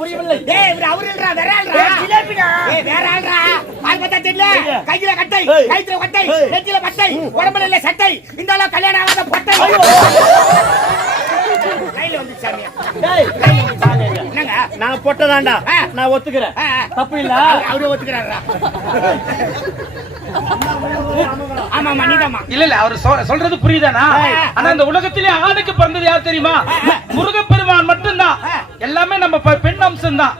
புரியவில்லை. கையில கட்டை, கைத்துல கட்டை, நெத்தியில பட்டை, உடம்புல இல்ல சட்டை, இந்த கல்யாணம் ஆகாத பொட்டை. நான் பொட்டதாண்டா, நான் ஒத்துக்கிறேன், தப்பு இல்ல. அவரு ஒத்துக்கிறாரா? ஆமா நீதாமா. இல்ல இல்ல அவர் சொல்றது புரியுதானா? ஆனா இந்த உலகத்திலே ஆணுக்கு பிறந்தது யார் தெரியுமா? முருகப்பெருமான் மட்டும்தான். எல்லாமே நம்ம பெண் அம்சம் தான்.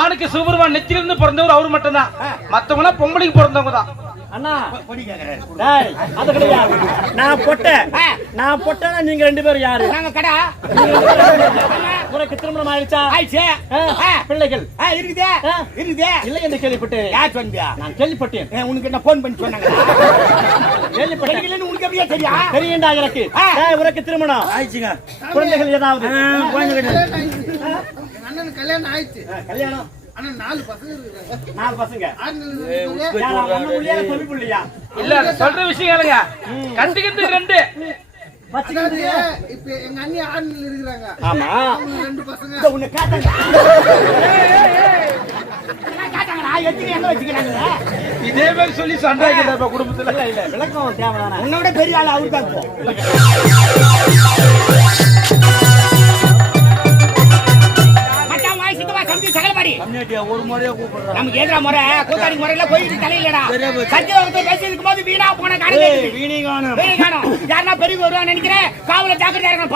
ஆணுக்கு சிவபெருமான் நெத்தியிலிருந்து பிறந்தவர் அவர் மட்டும் தான். மத்தவங்க பொம்பளைக்கு பிறந்தவங்க தான். அண்ணா அது கிடையாது. நான் பொட்டனா நீங்க ரெண்டு பேரும் யாரு? நாங்க கடா. உனக்கு திருமணம் ஆயிடுச்சா? ஆயிடுச்சு. பிள்ளைகள் இருக்குதே இல்லை என்று கேள்விப்பட்டேன். யார் சொன்னியா? நான் கேள்விப்பட்டேன். உனக்கு என்ன போன் பண்ணி சொன்னாங்க? கேள்விப்பட்டேன். உனக்கு எப்படியா தெரியா? தெரியும்டா எனக்கு. உனக்கு திருமணம் ஆயிடுச்சுங்க. குழந்தைகள் ஏதாவது? அண்ணனுக்கு கல்யாணம் ஆயிடுச்சு. கல்யாணம் ஆனா 4 பசங்க இருக்காங்க. 4 பசங்க. இல்ல சொல்ற விஷயம் கேளுங்க. கட்டிக்கிட்டு 2 இப்ப எங்க அண்ணி ஆண்கள் இருக்கிறாங்க. ஆமா 2 பசங்க. உன்னை காட்டாங்க. எங்க வச்சுக்கிறாங்க? இதே மாதிரி சொல்லி சண்டை குடும்பத்துல. இல்ல விளக்கம் தேவைதானே? உன்னோட பெரிய ஆள் அவரு தான். ஒரு முறையா கூப்பிடுறோம். நமக்கு ஏதா முறை கூத்தாடி முறையில போயிட்டு தலையிலடா. சத்தியவரத்தை பேசிட்டு போது வீணா போன காரணம் வீணை காணும். யாருன்னா பெரிய வருவான்னு நினைக்கிறேன். காவல ஜாக்கிரதையா இருக்கணும்.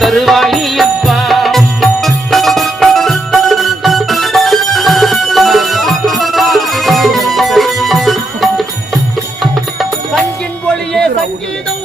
தருவாயப்பா சங்கின் ஒளியே சங்கீதம்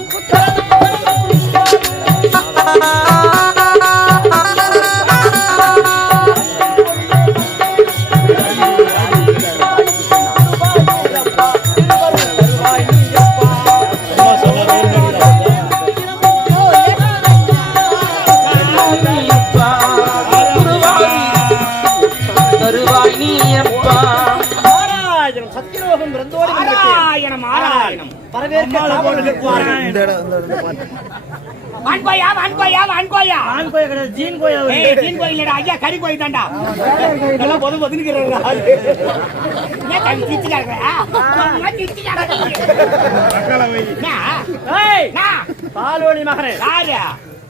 பாலோனி மகனே,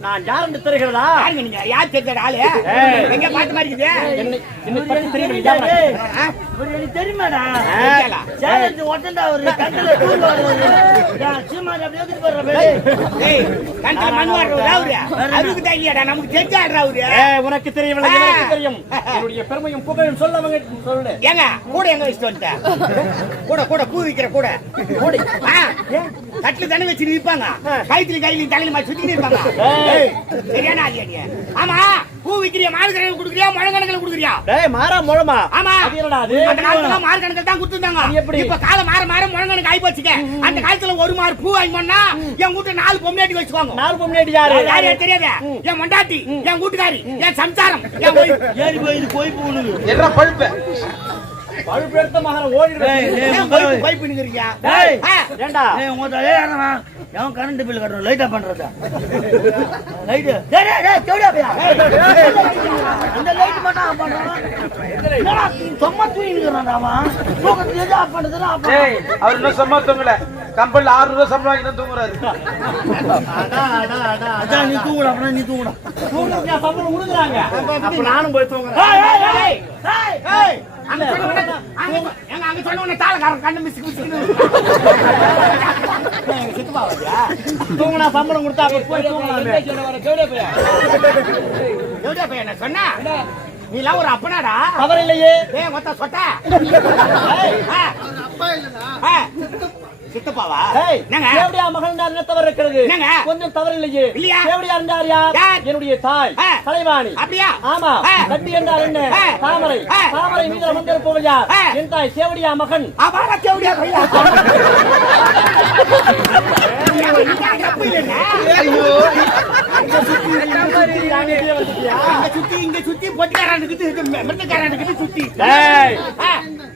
நான் யாருன்னு தெரிகிறதா? யார் தெரிஞ்ச ஆளு? எங்க பாட்டு மாதிரி தெரியுமாடா? நமக்கு தெரிஞ்சாடுறா அவரு. உனக்கு தெரியவில்லை, எனக்கு தெரியும். என்னுடைய பெருமையும் புகழும் சொல்ல சொல்லு. ஏங்க கூட எங்க வச்சுட்டு வந்துட்டேன். கூட பூ விக்கிற கூட தட்டுல தண்ணி வச்சு நிற்பாங்க. கையில தலையில சுத்தி நிற்பாங்க. சரியான ஆதியா? ஆமா, பூ விக்கிறியா? மார்கணக்கில் குடுக்குறியா? முழங்கணக்கில் குடுக்குறியா? மாறா முழமா? ஆமா, அந்த காலத்துல மார்கணக்கில் தான் குடுத்துருந்தாங்க. இப்ப காலம் மாற முழங்கணக்கு ஆகி போச்சுக்க. அந்த காலத்துல ஒரு மாறு பூ வாங்கினா என் வீட்டுல 4 பொம்னாட்டி வச்சுக்கோங்க. 4 பொம்னாட்டி யாரு? யாரு தெரியாது? என் மண்டாட்டி, என் வீட்டுக்காரி, என் சம்சாரம், என் ஏறி போய் போய் போகணும். என்ன பழுப்பு பழுப்பு எடுத்த மகன ஓடிடுறேன். பைப் நிக்கிறீங்க. ஏண்டா உங்க தலையாரமா எவன் கரண்ட் பில் கட்டணும்? லைட்டா பண்றதா? லைட் டேய் டேய் கேடியா பையா. அந்த லைட் மட்டும் ஆஃப் பண்றான். சும்மா தூங்கிங்கறானாமா. தூக்கத்துல எது ஆஃப் பண்றதுனா ஆஃப். டேய் அவர் என்ன சும்மா தூங்கல. கம்பெனில 6 ரூபாய் சம்பளம் வாங்கி தான் தூங்குறாரு. அதான் நீ தூங்குடா. அப்புறம் நீ தூங்குடா. தூங்குறா சம்பளம் உடுங்கறாங்க. அப்ப நானும் போய் தூங்குறேன். ஏய் ஏய் ஏய் அங்க சொன்னவனே தாளக்காரன் கண்ணு மிஸ்க்கு சித்துப்பாவா தூங்குனா சம்பளம் கொடுத்தா போய் தூங்கலாமே. எவ்வளோ பையன் என்ன சொன்னா? நீ எல்லாம் ஒரு அப்பனாடா. தவறு இல்லையே. ஏய் மொத்த சொட்ட அப்பா இல்லடா, சித்தப்பாவா? தேவடியா மகன் என்ன தவறு இருக்கிறது? கொஞ்சம் தவறு இல்லையே. தேவடியா இருந்தார் யார்? என்னுடைய தாய் கலைவாணி. அப்படியா? ஆமா. கட்டி என்றார் என்ன? தாமரை. தாமரை மீது அமர்ந்திருப்பவர் யார்? என் தாய் தேவடியா மகன். அவரா தேவடியா இங்க சுத்தி பொட்டிக்காரனுக்கு மிருந்துக்காரனுக்கு சுத்தி டேய்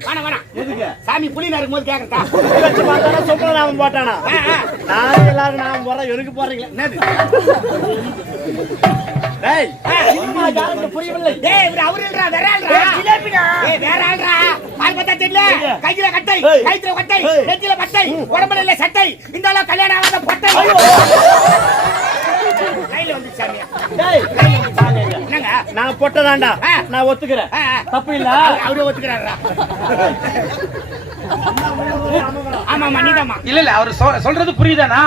வேணாம் எதுக்கு சாமி புலி நறுக்கும் போது கேக்குறதா வச்சு பார்த்தானா சொப்பன நாமம் போட்டானா நான் எல்லாரும் நாமம் போறேன் எதுக்கு போறீங்க டேய் இன்னுமா யாருக்கு புரியவில்லை டேய் இவரு அவருன்றா வேற ஆள்றா ஜிலேபிடா ஏய் வேற ஆள்றா ஆள் பார்த்தா தெரியல கையில கட்டை கைத்துல கட்டை நெத்தில பட்டை உடம்புல இல்ல சட்டை இந்த ஆள கல்யாணம் ஆகாத பட்டை கையில வந்து சாமி டேய் என்னங்க நான் பொட்டதாண்டா நான் ஒத்துக்கிறேன் தப்பு இல்ல அவரே ஒத்துக்கிறாரா ஆமா நீதாமா இல்ல அவர் சொல்றது புரியுதானா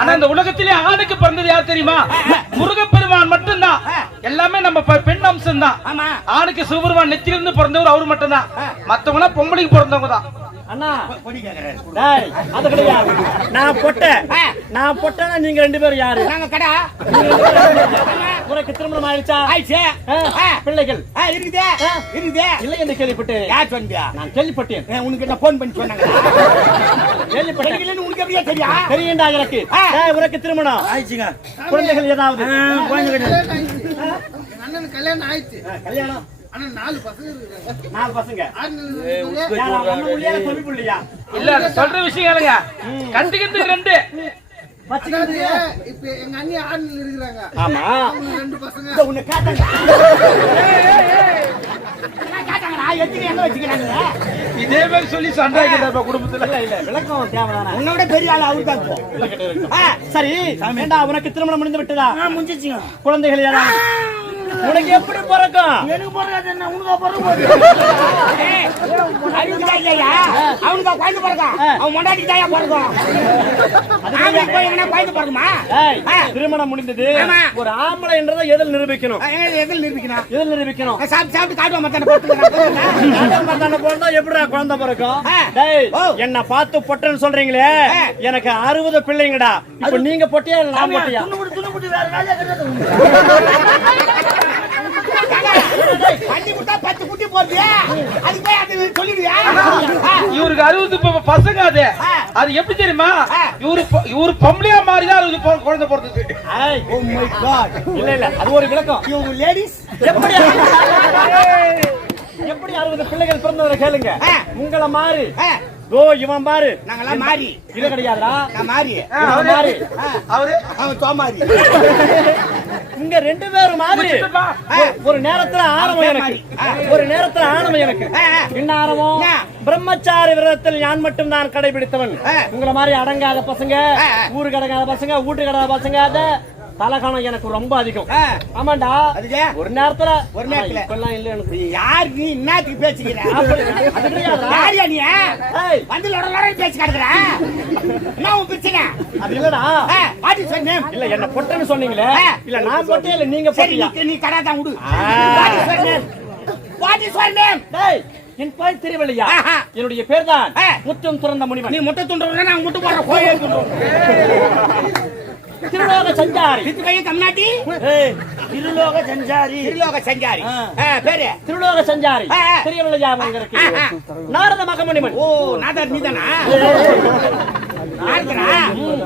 ஆனா இந்த உலகத்திலே ஆணுக்கு பிறந்தது யார் தெரியுமா முருகப்பெருமான் மட்டும்தான் எல்லாமே நம்ம பெண் அம்சம் தான் ஆமா ஆணுக்கு சிவபெருமான் நெத்திலிருந்து பிறந்தவர் அவரு மட்டும்தான் மத்தவங்க பொம்பளைக்கு பிறந்தவங்க தான் அண்ணா பொடி கேக்குறாரு டேய் அது கிடையாது நான் பொட்டனா நீங்க ரெண்டு பேரும் யாரு நாங்க கடா உனக்கு திருமணம் ஆயிடுச்சா ஆயிச்சே பிள்ளைகள் இருக்குதே இல்லை என்று கேள்விப்பட்டேன் யார் சொன்னியா நான் கேள்விப்பட்டேன் உனக்கு என்ன போன் பண்ணி சொன்னாங்க கேள்விப்பட்டேன் உனக்கு எப்படியா தெரியா தெரியுண்டா எனக்கு உனக்கு திருமணம் ஆயிடுச்சுங்க குழந்தைகள் ஏதாவது அண்ணன் கல்யாணம் ஆயிடுச்சு கல்யாணம் ஆனா 4 பசங்க இருக்காங்க 4 பசங்க 6 யாரா அண்ணன் புள்ளியா சொல்லி புள்ளியா இல்ல அது சொல்ற விஷயம் கேளுங்க கண்டிக்கிறது ரெண்டு வச்சுக்கிறது இப்ப எங்க அண்ணி 6 இருக்கிறாங்க ஆமா அவங்க 2 பசங்க உன்னை கேட்டாங்க எத்தனை எங்க வச்சுக்கிறாங்க இதே மாதிரி சொல்லி சண்டாய்க்கிற குடும்பத்துல இல்ல விளக்கம் தேவைதானே உன்னோட பெரிய ஆள் அவரு தான் சரி வேண்டா உனக்கு திருமணம் முடிந்து விட்டதா முடிஞ்சிச்சுங்க குழந்தைகள் யாராவது உனக்கு எப்படி பிறக்கும் எனக்கு பிறகு என்ன உனக்கு பிறகு அவனுக்கு குழந்தை பிறக்கும் அவன் முன்னாடி தாயா பிறக்கும் குழந்தை பிறக்குமா திருமணம் முடிந்தது ஆமா. ஒரு ஆம்பளை என்றதை எதில் நிரூபிக்கணும் எதில் நிரூபிக்கணும் எதில் நிரூபிக்கணும் சாப்பிட்டு காட்டுவா மத்தான பிறந்தா எப்படிடா குழந்தை பிறக்கும் ஆ. டேய், ஓ. என்ன பார்த்து பொட்டன்னு சொல்றீங்களே எனக்கு 60 பிள்ளைங்கடா இப்ப நீங்க பொட்டியா இல்ல நான் பொட்டியா துணி வேற வேலையா கிடையாது தண்ணி கொடுத்தா 10 குட்டி போடுது அதுக்கு போய் அது சொல்லிடுவியா இவருக்கு 60 பசங்க அது எப்படி தெரியுமா இவரு பொம்பளையா மாறிதான் 60 குழந்தை பிறந்தது ஏய், ஓ மை காட் இல்ல இல்ல அது ஒரு விளக்கம் இவங்க லேடிஸ் எப்படி எப்படி 60 பிள்ளைகள் பிறந்தவரை கேளுங்க உங்களை மாறி ஓ இவன் பாரு நாங்கெல்லாம் மாறி இது கிடையாதுடா நான் மாறி இவன் மாறி அவரு அவன் தோமாரி இங்க ரெண்டு பேரும் மாதிரி ஒரு நேரத்துல ஆரம்பம் எனக்கு ஒரு நேரத்துல ஆரம்பம் எனக்கு என்ன ஆரம்பம் பிரம்மச்சாரி விரதத்தில் நான் மட்டும் தான் கடைபிடித்தவன் உங்களை மாதிரி அடங்காத பசங்க ஊருக்கு அடங்காத பசங்க வீட்டுக்கு அடங்காத பசங்க அத தலகாணம் எனக்கு ரொம்ப அதிகம் ஆமாண்டா ஒரு நேரத்துல இப்பெல்லாம் இல்ல எனக்கு யார் நீ என்னத்துக்கு பேசிக்கிற யாரியா நீ வந்து லொட பேசி கிடக்குற என்ன உன் பிரச்சனை அது இல்லடா பாட்டி சொன்னேன் இல்ல என்ன பொட்டன்னு சொன்னீங்களே இல்ல நான் பொட்டே இல்ல நீங்க பொட்டியா நீ கடை தான் விடு பாட்டி சொன்னேன் பாட்டி சொன்னேன் டேய் என் பேர் தெரியவில்லையா என்னுடைய பேர் தான் முற்றம் துறந்த முனிவன் நீ முட்டை துண்டுற நான் முட்டை போடுற கோயில் துண்டு திருலோக சஞ்சாரி சித்துக்கையும் தமிழ்நாட்டி திருலோக சஞ்சாரி திருலோக சஞ்சாரி பேரு திருலோக சஞ்சாரி தெரியவில்லையா உங்களுக்கு நாரத மகமுனிவன் ஓ நாதர் நீதானா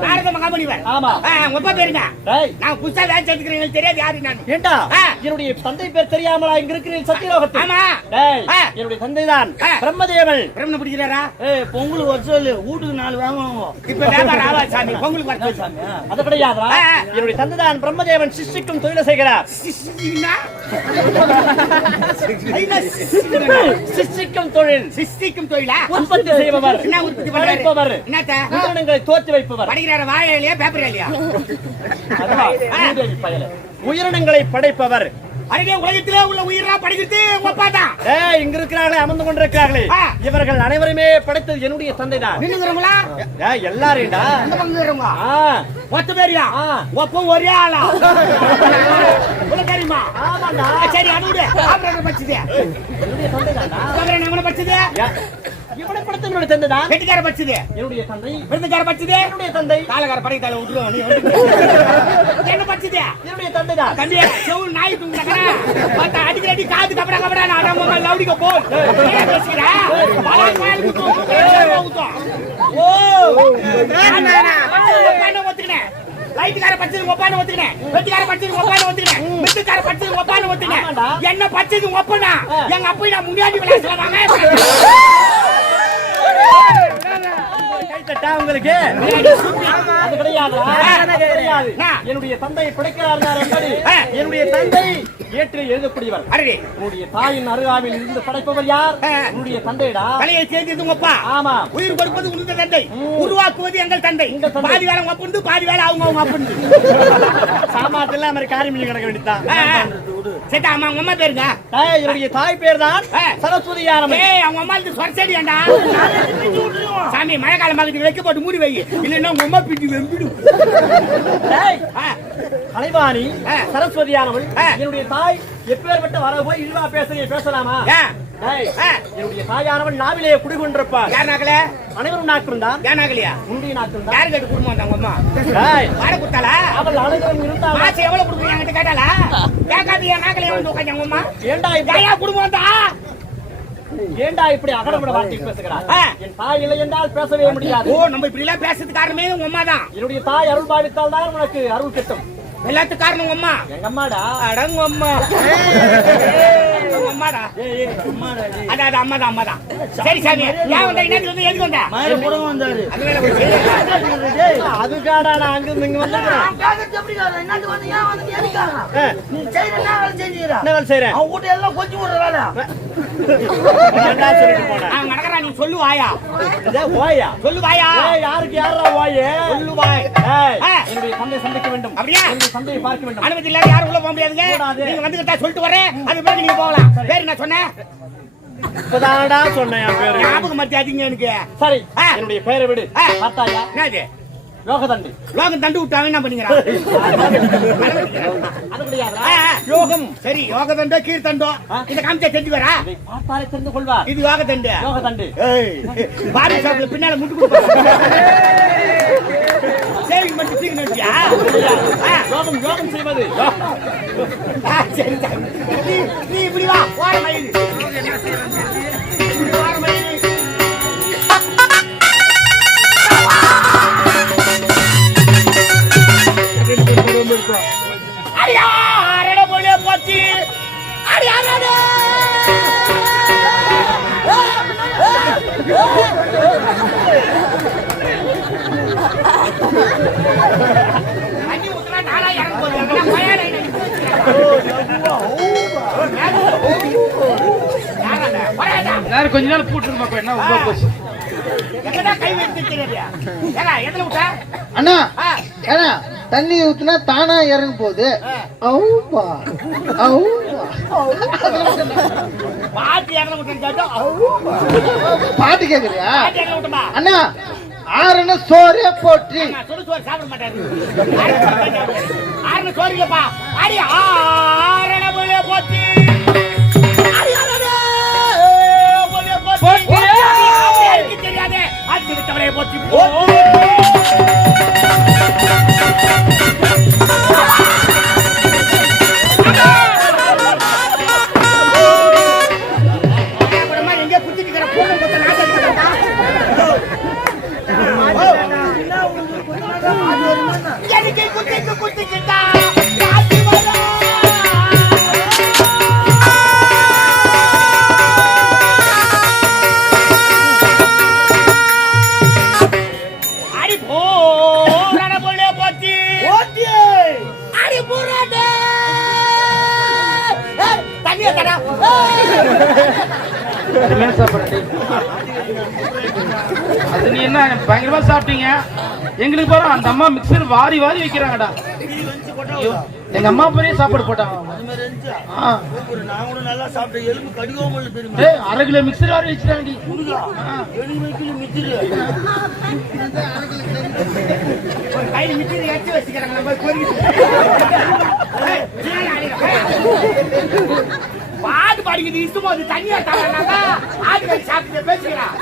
நாரத மகாமுனிவர் ஆமா உப்பா பேருங்க டேய் நான் புதுசா வேலை சேர்த்துக்கிறேன் தெரியாது யாரு நான் ஏண்டா என்னுடைய தந்தை பேர் தெரியாமலா இங்க இருக்கிறேன் சத்தியலோகத்தில் ஆமா டேய் என்னுடைய தந்தை தான் பிரம்மதேவன் பிரம்மனை பிடிக்கிறாரா பொங்கலுக்கு வர சொல்லு வீட்டுக்கு 4 வாங்குவாங்க இப்ப வியாபாரம் ஆவா சாமி பொங்கலுக்கு வர சாமி அது கிடையாதா என்னுடைய தந்தை தான் பிரம்மதேவன் சிஷ்டிக்கும் தொழிலை செய்கிறார் சிஷ்டிக்கும் தொழில் சிஸ்டிக்கும் தொழிலா உற்பத்தி செய்பவர் என்ன உற்பத்தி படைப்பவர் என்னத்த உயிரினங்களை தோற்றி வைப்பவர் படிக்கிறார வாழை இல்லையா பேப்பர் இல்லையா உயிரினங்களை படைப்பவர் அருகே உலகத்திலே உள்ள உயிரா படிக்கிறது உப்பா தான் இங்க இருக்கிறார்களே அமர்ந்து கொண்டிருக்கிறார்களே இவர்கள் அனைவருமே படைத்தது என்னுடைய தந்தை தான் நின்னுங்கிறவங்களா எல்லாரையும்டா அந்த பங்குறவங்க ஒத்த பேரியா ஒப்பம் ஒரே ஆளா உனக்கு தெரியுமா ஆமாண்டா சரி அது விடு ஆபரேட்டர் பச்சது என்னுடைய தந்தை தான்டா ஆபரேட்டர் எவன பச்சது இவனை படைத்தது என்னுடைய தந்தை தான் வெட்டிக்கார பச்சது என்னுடைய தந்தை விருதுக்கார பச்சது என்னுடைய தந்தை காலகார படை தலை விட்டுருவோம் நீ என்ன பச்சது என்னுடைய தந்தை தான் தம்பி செவுல் நாய் தூங்குறா பார்த்தா அடிக்கிற அடி காது கபடா கபடா நான் நம்ம லவுடிக்க போ பேசுறா பல காலுக்கு ஓ ஒப்பான்னு ஒத்துக்கினேன். லைட்டுக்கார பச்சது ஒப்பான்னு ஒத்துக்கினேன். வெட்டிக்கார பச்சது ஒப்பான்னு ஒத்துக்கினேன். மித்துக்கார பச்சது ஒப்பான்னு ஒத்துக்கினேன். ஆமாடா. என்ன பச்சது ஒப்பனா? எங்க அப்பா நான் முன்னாடி விளையாட வாங்க. கை தட்டா உங்களுக்கு அது கிடையாதுடா. அது கிடையாது. என்னுடைய தந்தை பிழைக்கிறார் என்பது என்னுடைய தந்தை ஏற்று எழுதக்கூடியவர். அடடே, உன்னுடைய தாயின் அருகாமையில் இருந்து படைப்பவர் யார்? உன்னுடைய தந்தைடா. தலையை சேர்ந்தது உங்க அப்பா. ஆமா. உயிர் கொடுப்பது உங்க தந்தை, உருவாக்குவது எங்கள் தந்தை. பாதி வேலை உங்க அப்பண்டு, பாதி வேலை அவங்க அப்பண்டு. சாமாட்டெல்லாம் மாதிரி காரியம் கிடக்க வேண்டியதான். சேட்டா, அம்மா உங்க அம்மா பேருங்க? என்னுடைய தாய் பேர் தான் சரஸ்வதி யானம. அவங்க அம்மா சொரச்சேடி ஏண்டா சாமி, மழை காலம் பக்கத்துக்கு வைக்க போட்டு மூடி வை, இல்லைன்னா உங்க அம்மா பிடி வெம்பிடும். கலைவாணி சரஸ்வதி யானவள் என்னுடைய தாய் எப்பேற்பட்ட வர போய் இழிவா பேசலாமா? என்னுடைய தாயானவள் நாவிலே குடிகொண்டிருப்பார். யார் நாக்கல? அனைவரும் நாக்கும் தான். ஏன் நாக்கலையா? முந்தைய நாக்கும் தான். யாரு கேட்டு குடும்பம் வந்தாங்க அம்மா? வாட குத்தாளா? அவள் அனைவரும் இருந்தால் மாசம் எவ்வளவு கொடுக்குறீங்க என்கிட்ட கேட்டாளா? கேட்காது என் நாக்கலையா வந்து உட்காந்து அம்மா? ஏண்டா யாரா குடும்பம் வந்தா? ஏண்டா இப்படி அகடப்பட வார்த்தை பேசுகிறார்? என் தாய் இல்லை என்றால் பேசவே முடியாது. ஓ, நம்ம இப்படி எல்லாம் பேசுறது காரணமே உங்க அம்மா தான். என்னுடைய தாய் அருள் பாவித்தால் தான் உனக்கு அருள் கிட்டும். எல்லாத்துக்கும் காரணம் உங்க அம்மா. எங்க அம்மாடா. அடங்க அம்மா. அம்மாடா. அதான் அம்மாதான் அம்மாதான். சரி சாமி, ஏன் வந்த? இன்னத்துல இருந்து எதுக்கு வந்த? மயிரம் கூட வந்தாரு. அதுக்காடா நான் அங்கிருந்து இங்க வந்துக்கிறேன். என்ன வேலை செய்யறேன்? அவன் வீட்டு எல்லாம் கொஞ்சம் விடுற வேலை. சொல்லிட்டு போனேன். அவன் நடக்கிறா, நீ சொல்லு வாயா. ஓயா சொல்லு வாயா. யாருக்கு யாரா ஓயே? சொல்லு வாய். என்னுடைய தந்தை சந்திக்க வேண்டும். அப்படியா? என்னுடைய தந்தையை பார்க்க வேண்டும். அனுமதி இல்லாத யாரும் உள்ள போக முடியாதுங்க. நீங்க வந்துகிட்டா சொல்லிட்டு வரேன், அது பிறகு நீங்க போகலாம். பேரு நான் சொன்னேன், இப்பதானடா சொன்னேன் என் பேரு. ஞாபகம் மத்தியாதீங்க எனக்கு. சரி, என்னுடைய பேரை விடு. பார்த்தாயா? என்னது யோகதண்டி. லோகம் தண்டு விட்டாங்க, என்ன பண்ணிக்கிறான்? அது கிடையாதுடா. யோகம். சரி, யோக தண்டோ கீழ் தண்டோ இந்த காமிச்சா தெரிஞ்சு வரா? இதை பார்த்தாலே தெரிந்து கொள்வார். இது யோக தண்டு. யோகதண்டி. பாரி ஷாப்ல பின்னால முட்டு கொடுப்பாங்க. சேவிங் பண்ணி தீங்க வச்சியா? யோகம் யோகம் செய்வது. சரி சரி, நீ இப்படி வா. ஓர மயில், ஓர மயில். அடியா அரட போலே போச்சு. அடியா அரட அடி ஊத்துனா நாளா இறங்க போறேன். பயணை எல்லாரும் கொஞ்ச நாள் பூட்டுருமா? என்ன உள்ள போச்சு? எங்கடா கை வச்சிருக்கீங்க? ஏடா எதுல விட்ட? அண்ணா ஏன்னா தண்ணி ஊத்துனா தானா இறங்க போகுது. அவுப்பா அவுப்பா பாட்டி எங்கல விட்டா? பாட்டு கேக்குறியா? பாட்டி எங்கல விட்டமா? அண்ணா ஆறுன சோறே போட்டு நான் சுடு சோறு சாப்பிட மாட்டேன். ஆறுன சோறு இல்லப்பா. அடி ஆறன போலே போச்சு. அடி ஆறன போலே போச்சு. எனக்கு தெரியாதே. அடி விட்டவரே போச்சு. எங்க குத்திட்டு போன கொத்த நாட்டா எனக்கு குத்திக்கிட்டா அடி போன போலே போச்சு. அடி போறாடே தண்ணிய தடா. அது நீ என்ன பயங்கரமா சாப்பிட்டீங்க? எங்களுக்கு பாரு அந்த அம்மா மிக்சர் வாரி வாரி வைக்கிறாங்கடா. எங்க அம்மா பெரிய சாப்பாடு போட்டாங்க. நான் கூட நல்லா சாப்பிட்டேன். எலும்பு கடிக்காமல் தெரியுமா? 1/2 கிலோ மிக்சர் வாரி வச்சுட்டாண்டி. கையில மிச்சம் எடுத்து வச்சுக்கிறாங்க. நம்ம பாட்டு பாடிக்கிட்டு இஷ்டமோது தண்ணியா தராங்க. ஆட்டுக்கறி சாப்பிட்டு பேசுகிறான்.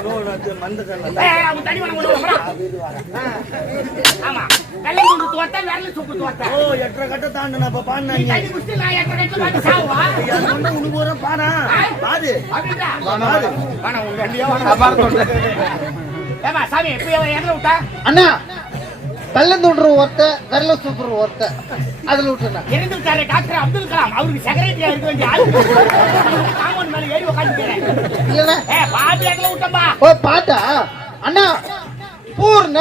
அவன் தண்ணி வாங்க முடியல. ஆமா, வெள்ளை குண்டு தோட்ட வெள்ளை சுப்பு தோட்ட. 8 கட்ட தாண்டு நான் பாடினா தண்ணி குடிச்சு நான் 8 கட்ட பாட்டு சாவா. உனக்கு ஒரு பாடா பாடு அப்படிடா. வாடா உங்க வண்டியா வாடா. ஏமா சாமி எப்ப எங்க விட்டா? அண்ணா கல்ல தூண்டுற ஒருத்த விரல சூப்புற ஒருத்த அதுல விட்டுனா இறந்து விட்டாரு டாக்டர் அப்துல் கலாம். அவருக்கு செக்ரட்டரியா இருக்க வேண்டிய ஆளு. காம்பவுண்ட் மேல ஏறி உட்காந்துக்கிறேன். இல்லனா பாட்டு இடத்துல விட்டம்பா. ஓ பாட்டா அண்ணா பூர்ண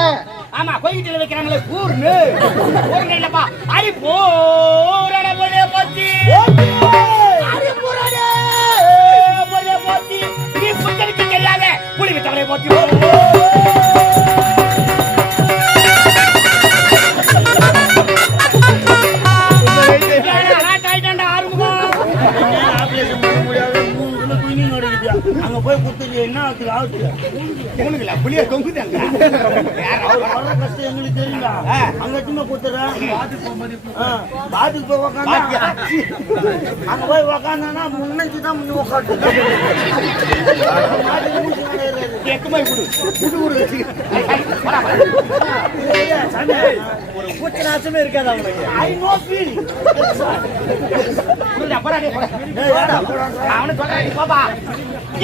ஆமா கோயில்ல வைக்கிறாங்களே பூர்ணு. பூர்ண இல்லப்பா. அரி பூரண போலே போத்தி. அரி பூரண போலே போத்தி. நீ புத்தருக்கு தெரியாத புலி வித்தவரை போத்தி. அங்க போய் குடுத்து என்ன ஆகுது உனக்குல புளிய தொங்குதாங்க. வர்ற கஷ்டம் எங்களுக்கு தெரியுங்க. அங்க சும்மா குத்துறேன் பாத்துக்கு போய் உக்காந்து அங்க போய் உக்காந்தானா முன்னஞ்சு தான் முன்ன உக்காட்டு எக்குமே குடு ஒரு பூச்சி நாசமே இருக்காது அவனுக்கு. ஐ நோ ஃபீல் அவனு சொல்றேன் பாப்பா.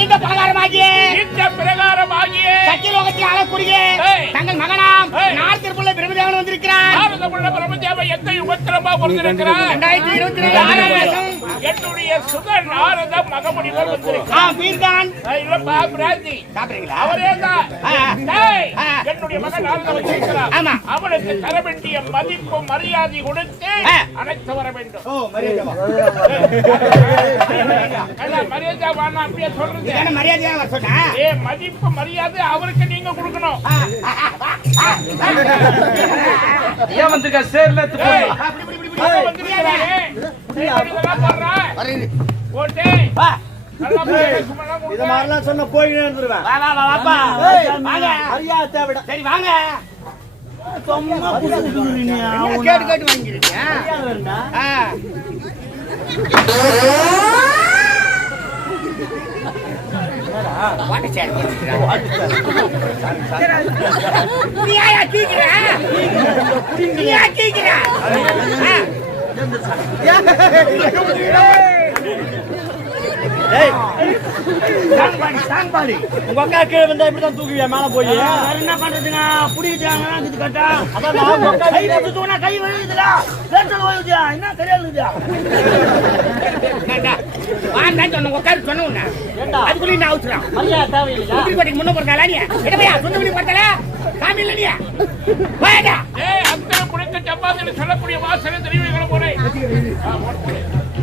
இந்த பிரகாரமாகிய சத்தியலோகத்தில் ஆளக்கூடிய தங்கள் மகனாம் நார்த்திற்குள்ள பிரம்மதேவன் வந்திருக்கிறார். எந்த யுகத்திரமா பொறுத்திருக்கிறார். 2024 ஆறாம் மாதம் என்னுடைய சுக நாரத மகமுடிவர் வந்திருக்கிறார். வீர்தான் இல்லப்பா பிராந்தி சாப்பிடுறீங்களா? அவரே தான் என்னுடைய மகன் நாரத வந்திருக்கிறார். ஆமா அவனுக்கு தர வேண்டிய மதிப்பு மரியாதை கொடுத்து அழைத்து வர வேண்டும். ஓ மரியாதை மரியாதை வாங்க அப்படியே சொல்றது மரியாதையா வர சொன்னா மதிப்பு மரியாதை அவருக்கு நீங்க கொடுக்கணும். ஏன் வந்திருக்க சேர்ல இது மாதிரிலாம் சொன்ன போயினே இருந்துருவேன். மரியாதை தேவைடா. சரி வாங்க. சும்மா கேட்டு கேட்டு வாங்கிருக்கீங்க. உங்க அக்கா கீழே வந்தா இப்படிதான் தூக்குவியா மேல போய்? என்ன பண்றதுங்க புடிக்கிட்டாங்க இது கட்டா அதான் நான் உங்க அக்கா கை வச்சுட்டோம்னா கை வழுகுதுடா பேச்சல் வழுகுதியா என்ன தெரியாதுடா அதுக்குள்ளே நான் அவுத்துறான். மரியாதை தேவையில்லையா? புதுக்கோட்டைக்கு முன்ன போறதால நீ என்னையா சொந்த வீடு பார்த்தல காமி இல்ல நீ வாடா. அந்த புடிக்க சப்பாத்தின்னு சொல்லக்கூடிய வாசனை தெரிவிக்கல போறேன்.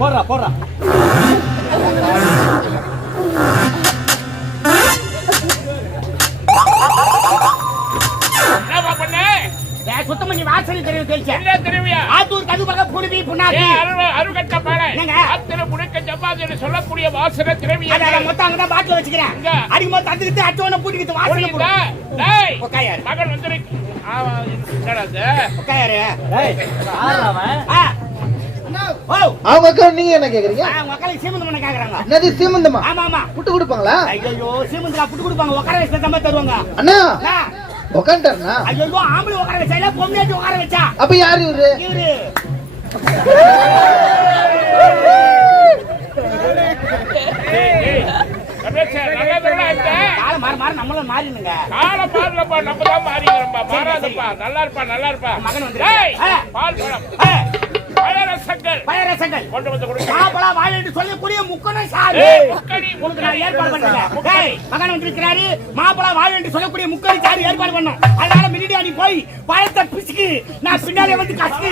போறா போறா. என்னவா பண்ண? சுத்தம் பண்ணி வாசனை தெரிவி தெரிச்ச என்ன தெரிவியா? ஆத்தூர் கது பக்கம் புடிபி புண்ணாக்கு அருகட்ட பாளை. என்னங்க அத்தனை புடிக்க சப்பாத்தின்னு சொல்லக்கூடிய வாசனை தெரிவியா? அத மொத்தம் அங்க தான் பாட்டில் வச்சுக்கிறேன். அடிக்கு மொத்தம் தந்துக்கிட்டு அட்டோன பூட்டிக்கிட்டு வாசனை போடு. டேய் உக்காயாரு மகன் வந்திருக்கு. என்னடா இது உக்காயாரு? டேய் ஆறவன் அவங்க அக்கா நீங்க என்ன கேக்குறீங்க? உக்கால சீமந்தம் பண்ண கேக்குறாங்க. என்னது சீமந்தமா? ஆமா ஆமா புட்டு கொடுப்பாங்களா? ஐயோ சீமந்தம் புட்டு கொடுப்பாங்க. உக்கார வச்சு தான் தருவாங்க. அண்ணா உட்கார்ந்தாருனா? ஐயோ ஆம்பளை உக்கார வச்சா பொம்மையாட்டி உக்கார வச்சா? அப்ப யாரு இவரு? இவரு நம்மளும் மாறினுங்க. நல்லா இருப்பா மகன் வந்து பயரசங்கள் கொண்டு வந்து கொடுப்பா வாயிட்டு சொல்லக்கூடிய முக்கனை சாரு உனக்கு நான் ஏற்பாடு பண்ணுறேன். மகன் வந்திருக்கிறாரு. மாப்பிளா வாயிட்டு சொல்லக்கூடிய முக்கனை சாரு ஏற்பாடு பண்ணும். அதனால மினிடியா நீ போய் பழத்தை பிசுக்கு நான் பின்னாலே வந்து கசக்கு.